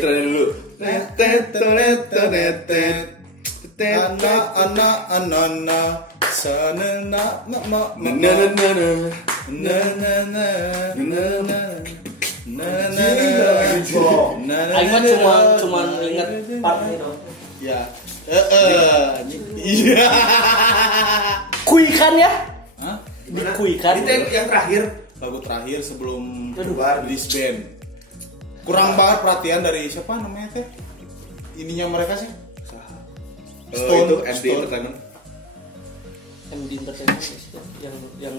intronya dulu. Anak sanena mama Aing mah cuma ingat part itu. Ya. Iya. Kuikan ya? Hah? Kuikan. Itu yang terakhir. Lagu terakhir sebelum Bubar. disband. Kurang banget perhatian dari siapa namanya teh? Ininya mereka sih. Stone Itu MD Stone. Entertainment. MD Entertainment yang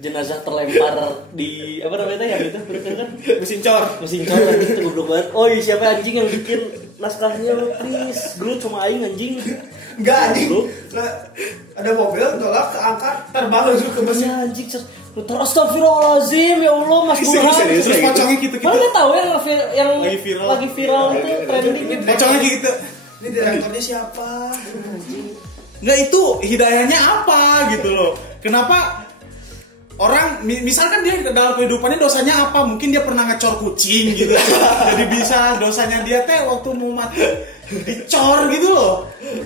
jenazah terlempar di apa namanya yang itu bener kan Mesin cor. mesin cor itu goblok banget. Oh iya siapa anjing yang bikin naskahnya lo please Groot cuma aing anjing. Enggak anjing. Goblok. Ada mobil tolak keangkat terbang langsung ke mesin. Ya anjing astagfirullahalazim ya Allah Mas Burhan. Serius, Terus pocongnya gitu. Mana tahu yang Lagi viral. itu trending itu. Pocongnya gitu. Ini direkturnya siapa? Nggak, itu hidayahnya apa gitu loh. Kenapa orang misalkan dia dalam kehidupannya dosanya apa? Mungkin dia pernah ngecor kucing gitu. Jadi bisa dosanya dia teh waktu mau mati dicor gitu loh.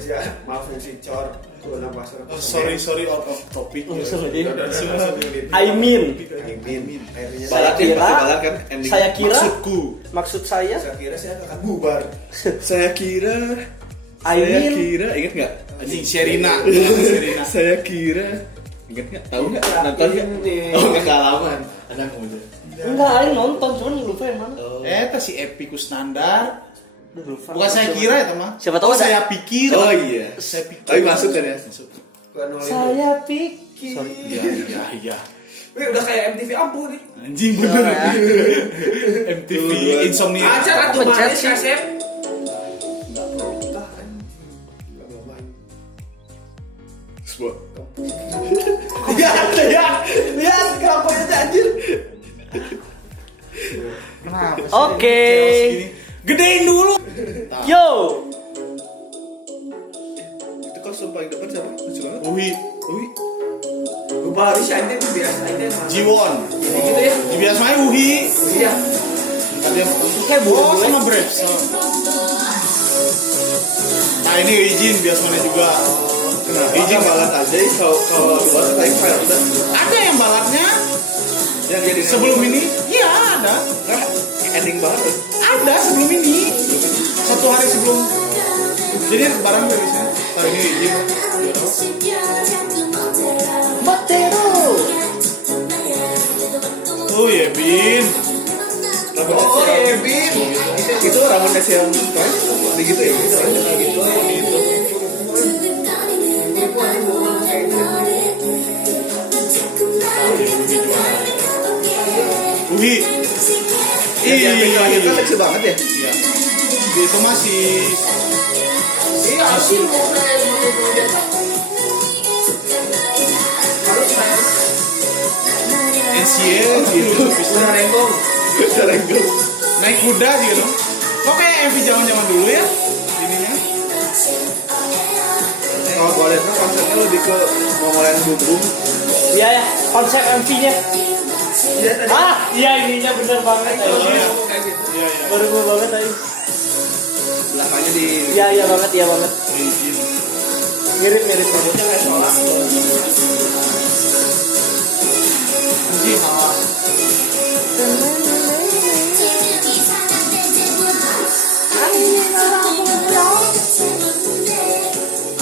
Ya, maaf yang si Cor. Gua pasar. Oh, sorry out of topic. I mean Akhirnya Balat ya, pasti balat kan ending. saya kira Maksudku saya saya kira saya akan bubar. Saya kira ingat nggak? anjing Sherina. Saya kira ingat nggak? Tahu nggak? Nonton nggak? Oh nggak kealaman. Anak muda. enggak aing nonton cuman lupa yang mana. Eta si Epi Kusnandar. Lupa. Bukan saya kira ya teman. Siapa tahu ada- saya pikir. Oh iya. Saya pikir. Tapi masuk kan ya? Saya pikir Iya. Wih, udah kayak MTV Ampuh nih. Anjing bener. MTV Insomnia. Acara tuh Pencet manis sih. kasep. Sebuah. Lihat kenapa itu anjir. Kenapa sih? Oke. Gini. Gedein dulu. Yo Itu kostum paling depan siapa? Lucu banget. Uwi. Lupa hari sih anjir biasa aja. Jiwon. Gitu ya. Biasanya Uhi. Iya. Dia kayak oh bulu sama Braves. Nah ini Ijin biasanya juga. Kenapa? Izin balat aja kalau buat paling fair udah. Ada yang balatnya Yang jadi sebelum ini. Iya ada. Nggak, ending banget. Ada sebelum ini. Satu hari sebelum. Jadi barang rilisnya. Tahun ini Ijin. Matero. Oh ya Bin. Rambutnya Oh, siang. ya, Bin. Itu rambutnya siang. Begitu ya? Gitu. Uhi. Yang terakhir kan kecil banget ya? Iya. Itu masih Iya, sih mau kayak gitu dia. Harus saya NCL gitu. udah renggong. Serenggel. Naik kuda gitu. Kok kayak MV zaman-zaman dulu ya? Ininya. Kalau gue lihat konsepnya lebih ke ngomongin bum-bum. Iya ya konsep MV-nya. Iya tadi. Iya ininya bener banget. Kalau Iya. dia ngomong kayak gitu. Iya iya. Baru gue banget tadi. Belakangnya di Iya banget Ijin. mirip Rambutnya kayak sholat. Anjing.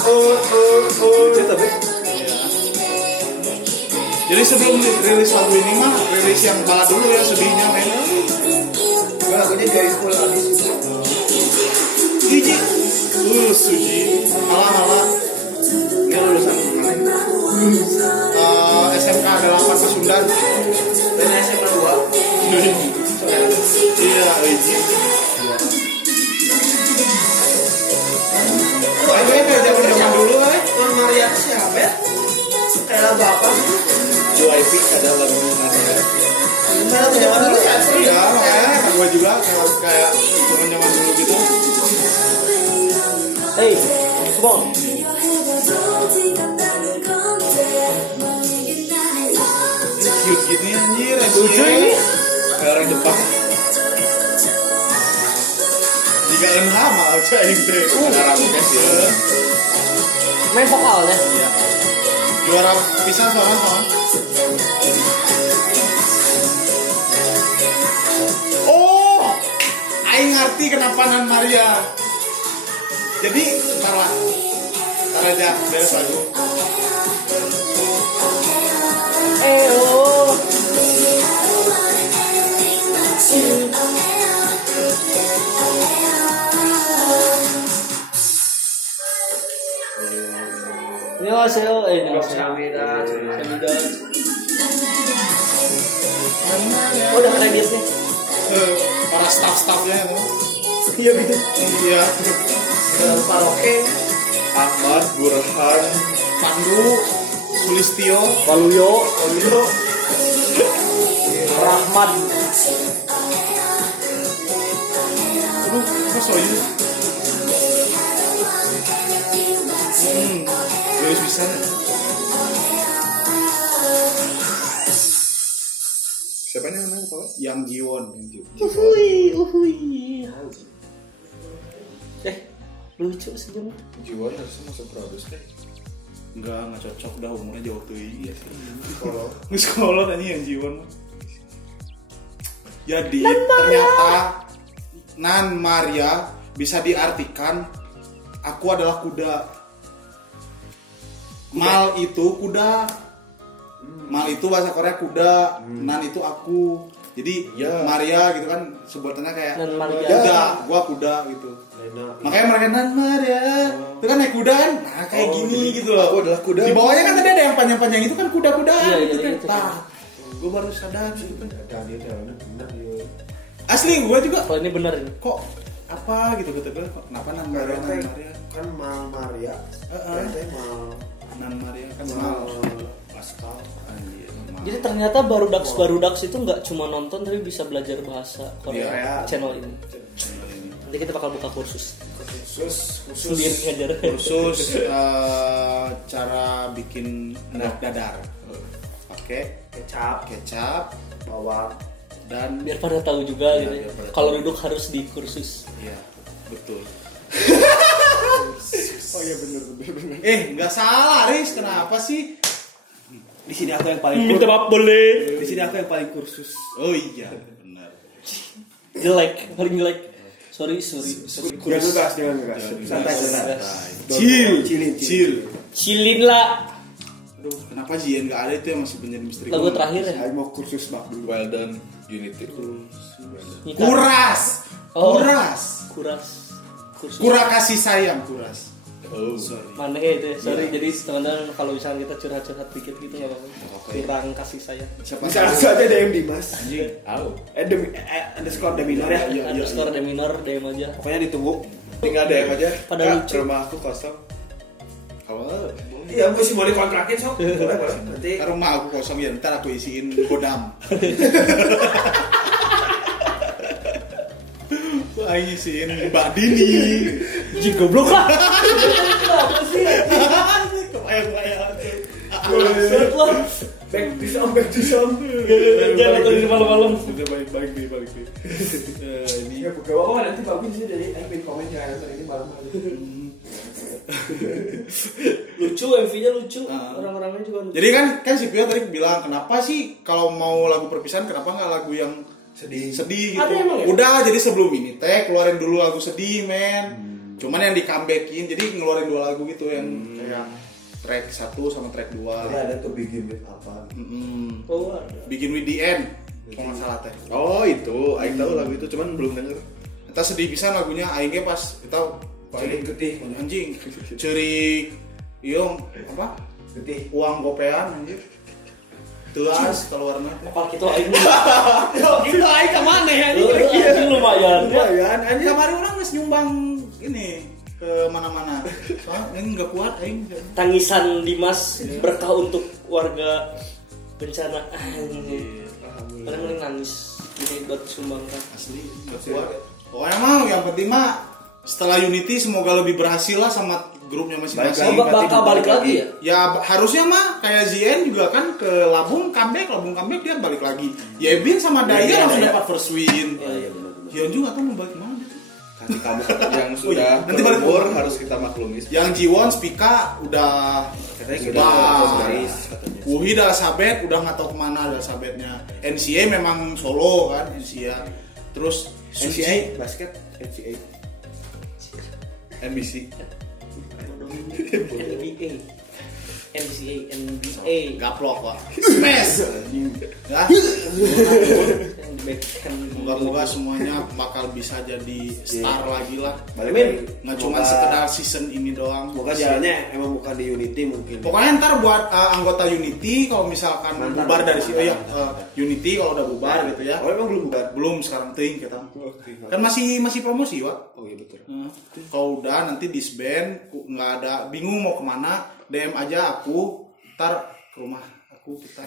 Lucu tapi Jadi sebelum rilis lagu ini mah rilis yang balad dulu ya sedihnya men. Lagunya dari full habis. Iji. Suji. Halah. dia lulusan mana? SMK 8 Pasundan. Dan SMA 2. Iya, Iji. Wah, Itu ya kayak zaman dulu Tuan Maria siapa ya? Kayak lagu apa gitu? JYP ada lagunya mana? Kayak lagu zaman dulu ya? Iya, makanya gue juga kayak zaman dulu gitu. Hey, come on. Cute gini anjir. Lucu ini. Kayak orang Jepang. Tiga enha malah cai gitu. Ada rambutnya sih. Main vokalnya. Iya. Juara pisan soalnya. Oh, aing ngerti kenapa Nan Maria. Jadi, ntar aja beres lagu. Oh. 안녕하세요. Kamida. Oh, udah ada biasnya. Para staff-staffnya itu. Iya gitu. Iya. Karaoke. Ahmad, Burhan, Pandu, Sulistio, Waluyo. Rahman. aduh, apa soalnya? Terus bisa. siapa namanya Pak? Yang Jiwon. Uhui. Lucu senyum. Jiwon harusnya masuk produs deh. Enggak cocok dah umurnya jauh tuh iya sih. Kalau Nggak sekolah tanya yang Jiwon. Jadi ternyata Nan Maria bisa diartikan aku adalah kuda. Mal itu kuda. Mal itu bahasa Korea kuda. Nan itu aku. Jadi Ya. Maria gitu kan sebutannya kayak Nan Maria. kuda, gua kuda gitu. Makanya mereka Nan Maria. Itu kan naik kuda kan. Nah, kayak Oh, gini jadi gitu loh. aku adalah kuda. Di bawahnya kan tadi ada yang panjang-panjang itu kan kuda-kudaan Iya, gitu iya, kan. gitu. Nah, gua baru sadar gitu kan. ada dia jalannya benar ya. Asli gua juga Kalau ini benar ini. kok apa gitu kok kenapa Nan Maria Nan Maria Kan Mal Maria. Berarti Mal Nan Maria kan Mal mal. Pascal. Anjir, mal. Jadi ternyata barudaks itu nggak cuma nonton tapi bisa belajar bahasa Korea Iya. channel ini. Nanti kita bakal buka kursus Khusus sendiri ngajar. Khusus cara bikin endok dadar. Pakai kecap bawang. dan Biar pada tahu juga Iya, gitu. biar pada Kalau tahu. duduk harus di kursus. iya, betul. Oh iya benar. Nggak salah, Riz. Kenapa sih? Di sini aku yang paling Minta maaf boleh. Di sini aku yang paling kursus. Oh iya, benar. Jelek, paling jelek. Sorry. Jangan ngegas, jangan ngegas. Santai. Chill. Chillin lah. Aduh, kenapa Jian nggak ada itu yang masih menjadi misteri? Lagu terakhir ya. Saya mau kursus bak dulu. Well done Unity. Nita. Kuras. Oh. Kuras. Kursus. Kura kasih sayang, kuras. Oh. Sorry. Mana itu ya? Sorry, Iya. jadi teman-teman kalau misalnya kita curhat-curhat dikit gitu nggak apa-apa. Kurang kasih sayang. Siapa Bisa langsung aja DM Dimas. anjing? Tahu. Underscore Deminor ya. Iya. Underscore Deminor DM aja. Pokoknya ditunggu. Tinggal DM aja. Pada Kak, lucu. rumah aku kosong. Kalau Iya, mesti mau dikontrakin sok. Boleh. Nanti kan rumah aku kosong ya, ntar aku isiin godam. Aku isiin Mbak Dini. Jing goblok lah. Kebayang. Set lah. back to some. Jangan nonton di malam-malam. Udah balik nih. Ini Ya, pegawai kok nanti bagus sih dari pin komen jangan nonton ini malam-malam. Lucu, MV-nya lucu. Ah. Orang-orangnya juga lucu. jadi kan si Pio tadi bilang kenapa sih kalau mau lagu perpisahan kenapa nggak lagu yang sedih gitu. Ada emang ya? Udah jadi sebelum ini keluarin dulu lagu sedih men. Cuman yang di comebackin jadi ngeluarin 2 lagu gitu yang track 1 sama track 2. Jadi ada tuh begin with apa? Oh, ada. Begin with the end. Kalau nggak salah teh. Oh itu, Aing tahu lagu itu cuman belum denger. Kita sedih pisan lagunya aing ge pas kita Cerik getih. anjing. Cerik iyo apa? Getih. Uang gopean anjir. Tuas keluarna teh. Apa gitu aing. Itu aing ke mana ya? Anjing lumayan. Lumayan Anjing kemarin orang geus nyumbang ini ke mana-mana. Soalnya ini enggak kuat aing. Tangisan Dimas berkah untuk warga bencana. Paling mending nangis. Jadi buat sumbangkan. Asli enggak kuat. Pokoknya mah yang penting mah setelah Unity semoga lebih berhasil lah sama grupnya masing-masing. Bakal balik lagi ya? Ya harusnya mah kayak Zien juga kan ke Labung comeback dia balik lagi. Yebin sama Daya langsung dapat first win. Iya, Hyun juga tuh mau balik mana? hati kamu yang sudah nanti balik berumur harus kita maklumi. Yang Jiwon Spika udah Katanya sudah guys katanya. Wuhi dah sabet udah nggak tahu kemana dah sabetnya. NCA memang solo kan NCA. Terus Suci NCA basket NCA NBC NBA NCA NBA gaplok pak smash ya moga-moga semuanya bakal bisa jadi star lagi lah. Balik Nggak cuma sekedar season ini doang. Semoga jalannya emang bukan di Unity mungkin. Pokoknya ntar buat anggota Unity kalau misalkan Mantan. bubar dari situ ya Unity kalau udah bubar gitu ya. Oh emang belum bukan? Belum sekarang ting kita. Kan masih promosi Wak. Oh iya betul. Kalau udah nanti disband nggak ada bingung mau kemana DM aja aku ntar ke rumah aku kita